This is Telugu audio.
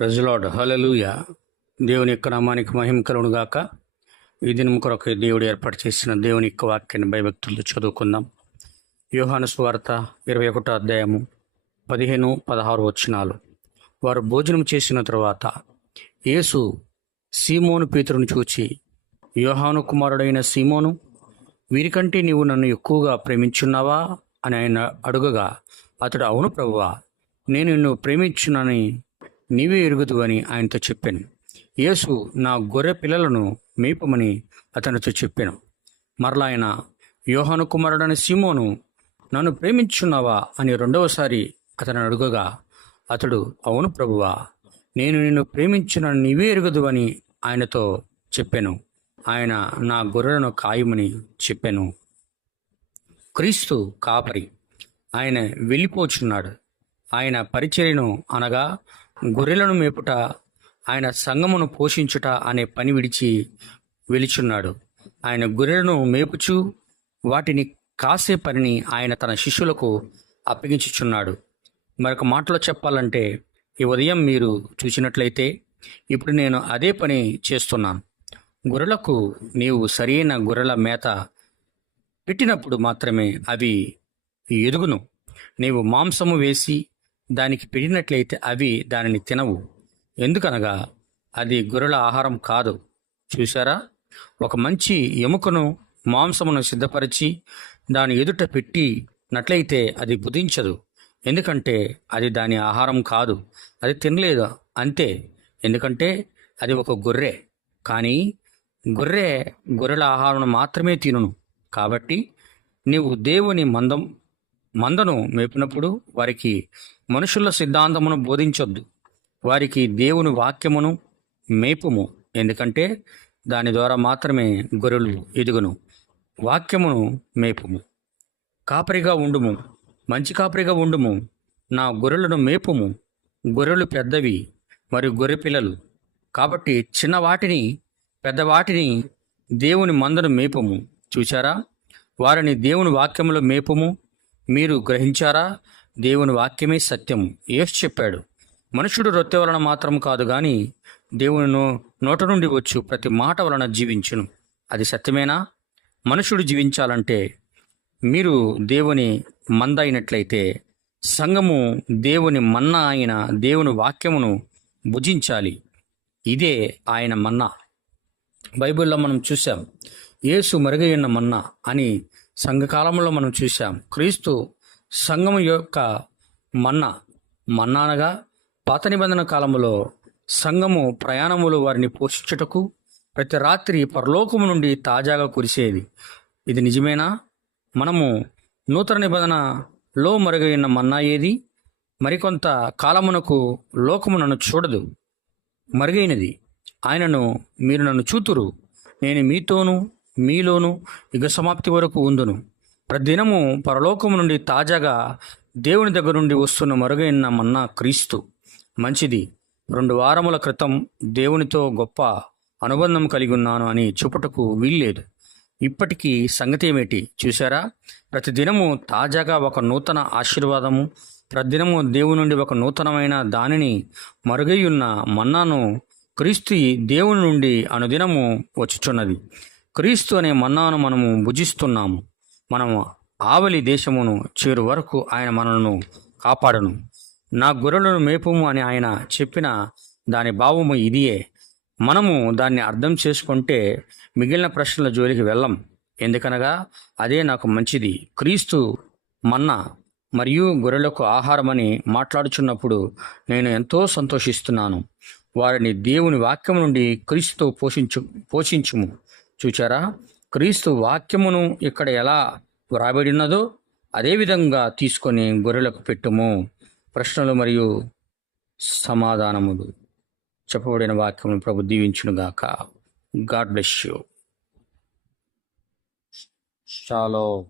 ప్రజలాడ్ హలలుయ దేవుని యొక్క నామానికి మహిమ గాక ఈ దినం కొరకు దేవుడు ఏర్పాటు చేసిన దేవుని యొక్క వాక్యాన్ని భయభక్తులతో చదువుకుందాం. యోహాను సువార్త ఇరవై ఒకటో అధ్యాయము పదిహేను పదహారు వచనాలు. వారు భోజనం చేసిన తరువాత యేసు సీమోను పీతురును చూచి యోహాను కుమారుడైన సీమోను వీరికంటే నీవు నన్ను ఎక్కువగా ప్రేమించున్నావా? అని ఆయన అడుగగా అతడు అవును ప్రభువా నేను నిన్ను ప్రేమించునని నీవే ఎరుగుదు అని ఆయనతో చెప్పాను. యేసు నా గొర్రె పిల్లలను మేపమని అతనితో చెప్పాను. మరలా ఆయన యోహాను కుమారుడని సీమోను నన్ను ప్రేమించున్నావా అని రెండవసారి అతను అడుగగా అతడు అవును ప్రభువా నేను నిన్ను ప్రేమించిన నీవే ఎరుగదు అని ఆయనతో చెప్పాను. ఆయన నా గొర్రెలను కాయమని చెప్పాను. క్రీస్తు కాపరి. ఆయన వెళ్ళిపోచున్నాడు. ఆయన పరిచర్యను అనగా గొర్రెలను మేపుట ఆయన సంగమును పోషించుట అనే పని విడిచి వెలిచున్నాడు. ఆయన గొర్రెలను మేపుచు వాటిని కాసే పనిని ఆయన తన శిష్యులకు అప్పగించుచున్నాడు. మరొక మాటలో చెప్పాలంటే ఈ ఉదయం మీరు చూసినట్లయితే ఇప్పుడు నేను అదే పని చేస్తున్నాను. గొర్రెలకు నీవు సరైన గొర్రెల మేత పెట్టినప్పుడు మాత్రమే అవి ఎదుగును. నీవు మాంసము వేసి దానికి పెట్టినట్లయితే అవి దానిని తినవు. ఎందుకనగా అది గొర్రెల ఆహారం కాదు. చూసారా ఒక మంచి ఎముకను మాంసమును సిద్ధపరిచి దాని ఎదుట పెట్టినట్లయితే అది బుధించదు. ఎందుకంటే అది దాని ఆహారం కాదు. అది తినలేదు అంతే. ఎందుకంటే అది ఒక గొర్రె. కానీ గొర్రె గొర్రెల ఆహారం మాత్రమే తినును. కాబట్టి నీవు దేవుని మందం మందను మేపినప్పుడు వారికి మనుషుల సిద్ధాంతమును బోధించొద్దు. వారికి దేవుని వాక్యమును మేపుము. ఎందుకంటే దాని ద్వారా మాత్రమే గొర్రెలు ఎదుగును. వాక్యమును మేపుము. కాపరిగా ఉండుము. మంచి కాపరిగా ఉండుము. నా గొర్రెలను మేపుము. గొర్రెలు పెద్దవి మరియు గొర్రె పిల్లలు. కాబట్టి చిన్న వాటిని పెద్దవాటిని దేవుని మందను మేపము. చూచారా వారిని దేవుని వాక్యములో మేపము. మీరు గ్రహించారా? దేవుని వాక్యమే సత్యం యేసు చెప్పాడు మనుషుడు రొట్టె వలన మాత్రం కాదు కానీ దేవుని నోట నుండి వచ్చు ప్రతి మాట వలన జీవించును. అది సత్యమేనా? మనుషుడు జీవించాలంటే మీరు దేవుని మంద అయినట్లయితే సంఘము దేవుని మన్న అయిన దేవుని వాక్యమును భుజించాలి. ఇదే ఆయన మన్నా. బైబిల్లో మనం చూసాం యేసు మరుగైన మన్నా అని సంఘకాలంలో మనం చూసాం క్రీస్తు సంఘం యొక్క మన్నా మన్నా అనగా పాత నిబంధన కాలంలో సంఘము ప్రయాణములు వారిని పోషించుటకు ప్రతి రాత్రి పరలోకము నుండి తాజాగా కురిసేది. ఇది నిజమేనా? మనము నూతన నిబంధనలో మరుగైన మన్నా ఏది? మరికొంత కాలమునకు లోకము నన్ను చూడదు. మరుగైనది. ఆయనను మీరు నన్ను చూతురు. నేను మీతోనూ మీలోను యుగ సమాప్తి వరకు ఉందును. ప్రతిదినము పరలోకము నుండి తాజాగా దేవుని దగ్గర నుండి వస్తున్న మరుగైన మన్నా క్రీస్తు. మంచిది. రెండు వారముల క్రితం దేవునితో గొప్ప అనుబంధం కలిగి ఉన్నాను అని చూపుటకు వీల్లేదు. ఇప్పటికీ సంగతి ఏమిటి? చూసారా ప్రతిదినము తాజాగా ఒక నూతన ఆశీర్వాదము ప్రతిదినము దేవుని నుండి ఒక నూతనమైన దానిని మరుగైయున్న మన్నాను క్రీస్తు దేవుని నుండి అనుదినము వచ్చుచున్నది. క్రీస్తు అనే మన్నాను మనము భుజిస్తున్నాము. మనము ఆవలి దేశమును చేరు వరకు ఆయన మనలను కాపాడను. నా గొర్రెలను మేపుము అని ఆయన చెప్పిన దాని భావము ఇదియే. మనము దాన్ని అర్థం చేసుకుంటే మిగిలిన ప్రశ్నల జోలికి వెళ్ళం. ఎందుకనగా అదే నాకు మంచిది. క్రీస్తు మన్నా మరియు గొర్రెలకు ఆహారమని మాట్లాడుచున్నప్పుడు నేను ఎంతో సంతోషిస్తున్నాను. వారిని దేవుని వాక్యం నుండి క్రీస్తుతో పోషించు పోషించుము. చూచారా? క్రీస్తు వాక్యమును ఇక్కడ ఎలా వ్రాబడినదో ఉన్నదో అదేవిధంగా తీసుకొని గొర్రెలకు పెట్టుము. ప్రశ్నలు మరియు సమాధానములు. చెప్పబడిన వాక్యమును ప్రభు దీవించునుగాక గాడ్ బ్లెస్ యూ. షాలో